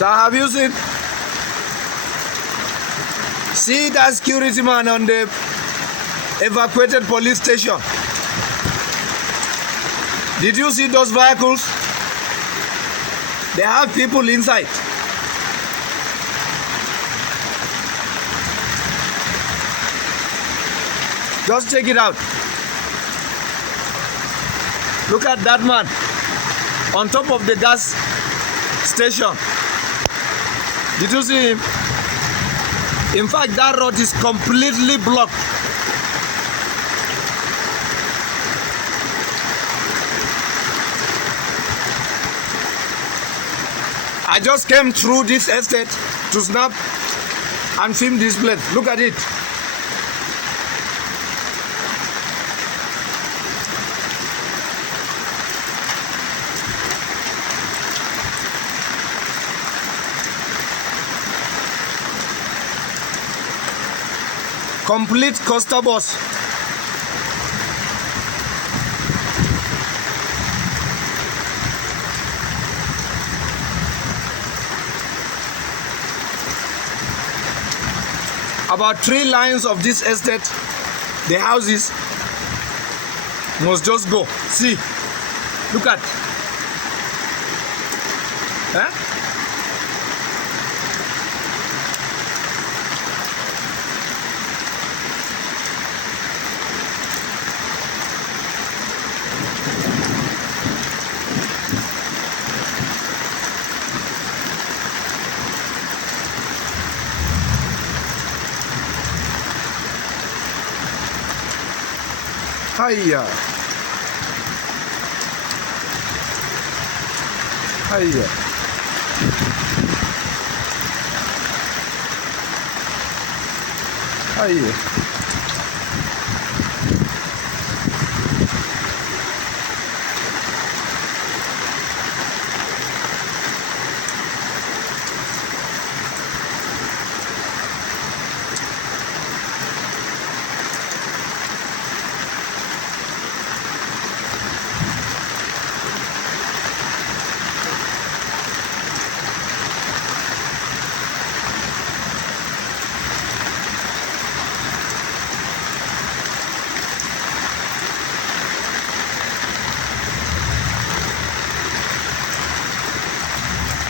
Sir, have you seen? See that security man on the evacuated police station? Did you see those vehicles? They have people inside. Just check it out. Look at that man on top of the gas station. Did you see him? In fact, that road is completely blocked. I just came through this estate to snap and film this place. Look at it. Complete Costa Bus. About 3 lines of this estate, the houses must just go. See, look at. Huh? Hiya. Hiya. Hiya.